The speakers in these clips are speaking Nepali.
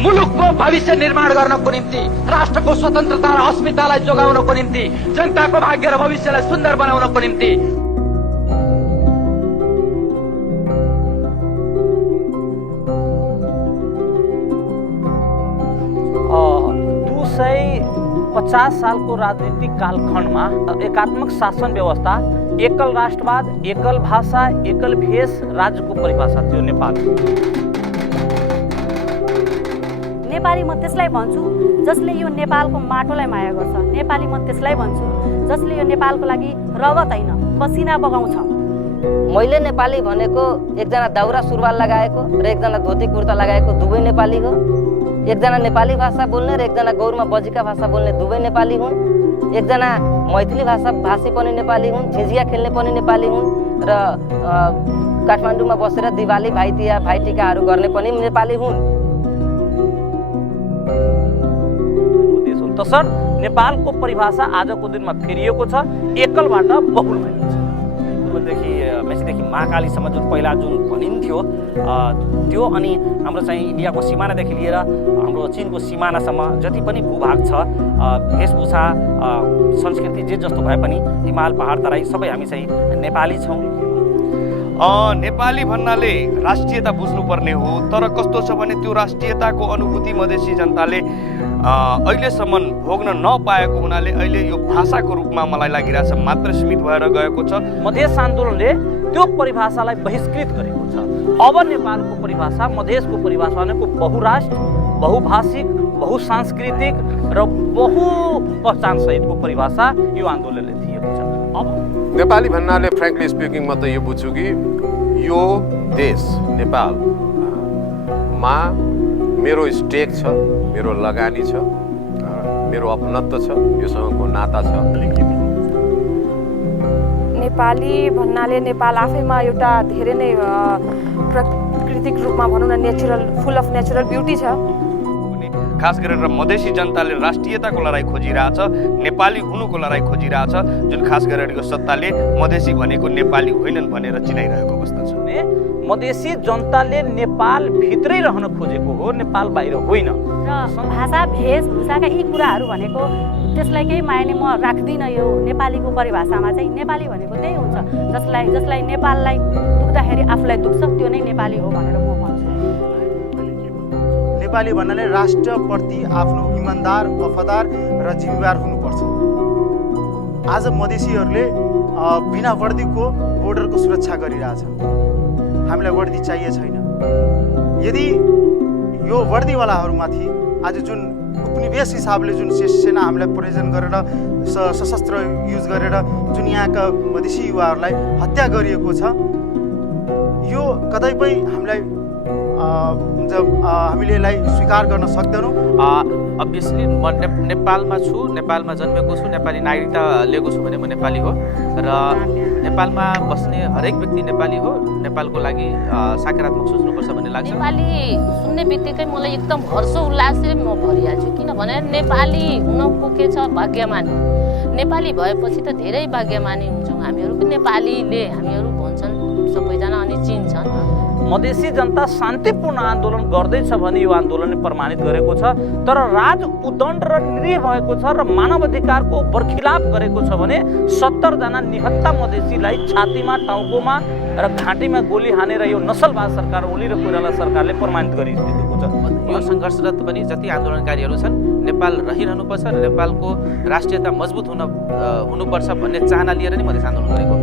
मुलुकको भविष्य निर्माण गर्नको निम्ति, राष्ट्रको स्वतन्त्रता र अस्मितालाई जोगाउनको निम्ति, जनताको भाग्य र भविष्यलाई सुन्दर बनाउनको निम्ति सय 50 सालको राजनीतिक कालखण्डमा एकात्मक शासन व्यवस्था, एकल राष्ट्रवाद, एकल भाषा, एकल भेष राज्यको परिभाषा थियो नेपाल। नेपाली म त्यसलाई भन्छु जसले यो नेपालको माटोलाई माया गर्छ। नेपाली म त्यसलाई भन्छु जसले यो नेपालको लागि रगत होइन पसिना बगाउँछ। मैले नेपाली भनेको एकजना दाउरा सुरुवाल लगाएको र एकजना धोती कुर्ता लगाएको दुवै नेपाली हो। एकजना नेपाली भाषा बोल्ने र एकजना गौरमा बजिका भाषा बोल्ने दुवै नेपाली हुन्। एकजना मैथिली भाषा भाषी पनि नेपाली हुन्, झिझिया खेल्ने पनि नेपाली हुन् र काठमाडौँमा बसेर दिवाली, भाइटिका, भाइटिकाहरू गर्ने पनि नेपाली हुन्। तसर्थ नेपालको परिभाषा आजको दिनमा फेरिएको छ, एकलबाट बहुल भएको छ। मेचीदेखि महाकालीसम्म पहिला जुन भनिन्थ्यो त्यो अनि हाम्रो चाहिँ इन्डियाको सिमानादेखि लिएर हाम्रो चीनको सिमानासम्म जति पनि भूभाग छ, वेशभूषा, संस्कृति जे जस्तो भए पनि हिमाल, पहाड, तराई सबै हामी चाहिँ नेपाली छौँ। नेपाली भन्नाले राष्ट्रियता बुझ्नुपर्ने हो, तर कस्तो छ भने त्यो राष्ट्रियताको अनुभूति मधेसी जनताले अहिलेसम्म भोग्न नपाएको हुनाले अहिले यो भाषाको रूपमा मलाई लागिरहेछ मात्र सीमित भएर गएको छ। मधेस आन्दोलनले त्यो परिभाषालाई बहिष्कृत गरेको छ। अब नेपालको परिभाषा, मधेसको परिभाषा भनेको बहुराष्ट्र, बहुभाषिक, बहुसांस्कृतिक र बहु पहिचान सहितको परिभाषा यो आन्दोलनले दिएको छ। अब नेपाली भन्नाले फ्रेङ्कली स्पिकिङ म त यो बुझ्छु कि यो देश नेपालमा मेरो स्टेक छ, मेरो लगानी छ, मेरो अपनत्व छ, योसँगको नाता छ। नेपाली भन्नाले नेपाल आफैमा एउटा धेरै नै प्राकृतिक रूपमा भनौँ न natural, full of natural beauty छ। खास गरेर मधेसी जनताले राष्ट्रियताको लडाइँ खोजिरहेछ, नेपाली हुनुको लडाइँ खोजिरहेछ, जुन खास गरेर यो सत्ताले मधेसी भनेको नेपाली होइनन् भनेर चिनाइरहेको अवस्था छ। मधेसी जनताले नेपाल भित्रै रहन खोजेको हो, नेपाल बाहिर होइन। र भाषा, भेषभूषाका यी कुराहरू भनेको त्यसलाई केही मायने म राख्दिनँ। यो नेपालीको परिभाषामा चाहिँ नेपाली भनेको त्यही हुन्छ जसलाई नेपाललाई दुख्दाखेरि आफूलाई दुख्छ, त्यो नै नेपाली हो भनेर म भन्छु। नेपाली भन्नाले राष्ट्रप्रति आफ्नो इमान्दार, वफादार र जिम्मेवार हुनुपर्छ। आज मधेसीहरूले बिना वर्दीको बोर्डरको सुरक्षा गरिरहेछन्। हामीलाई वर्दी चाहिए छैन। यदि यो वर्दीवालाहरूमाथि आज जुन उपनिवेश हिसाबले जुन सेना हामीलाई प्रयोजन गरेर सशस्त्र युज गरेर जुन यहाँका मधेसी युवाहरूलाई हत्या गरिएको छ, यो कतै हामीलाई हामीले यसलाई स्वीकार गर्न सक्दैनौँ। अभियसली म नेपालमा छु, नेपालमा जन्मेको छु, नेपाली नागरिकता लिएको छु भने म नेपाली हो र नेपालमा बस्ने हरेक व्यक्ति नेपाली हो। नेपालको लागि सकारात्मक सोच्नुपर्छ भन्ने लाग्छ। नेपाली सुन्ने बित्तिकै मलाई एकदम हर्ष उल्लासले म भरिहाल्छु, किनभने नेपाली हुनको के छ भाग्यमानी। नेपाली भएपछि त धेरै भाग्यमानी हुन्छौँ हामीहरू। नेपालीले हामीहरू भन्छन् सबैजना अनि चिन्छन्। मधेसी जनता शान्तिपूर्ण आन्दोलन गर्दैछ भने यो आन्दोलनले प्रमाणित गरेको छ। तर राज उदण्ड र निरीह भएको छ र मानव अधिकारको बरखिलाफ गरेको छ भने 70 जना निहत्ता मधेसीलाई छातीमा, टाउकोमा र घाँटीमा गोली हानेर यो नसलवाद सरकार, ओली र कोइराला सरकारले प्रमाणित गरिदिएको छ। यो सङ्घर्षरत पनि जति आन्दोलनकारीहरू छन् नेपाल रहिरहनुपर्छ र नेपालको राष्ट्रियता मजबुत हुनुपर्छ भन्ने चाहना लिएर नै मधेस आन्दोलन गरेको।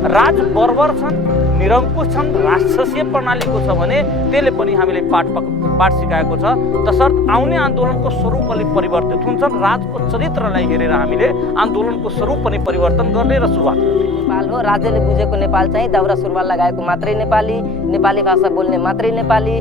राज बर्बर छन्, निरङ्कुश छन्, राक्षसीय प्रणालीको छ भने त्यसले पनि हामीले पाठ सिकाएको छ। तसर्थ आउने आन्दोलनको स्वरूप अलि परिवर्तित हुन्छन्। राजको चरित्रलाई हेरेर हामीले आन्दोलनको स्वरूप पनि परिवर्तन गर्ने र सुरुवात गर्ने। नेपाल हो, राज्यले बुझेको नेपाल चाहिँ दाउरा सुरुवाल लगाएको मात्रै नेपाली, नेपाली भाषा बोल्ने मात्रै नेपाली,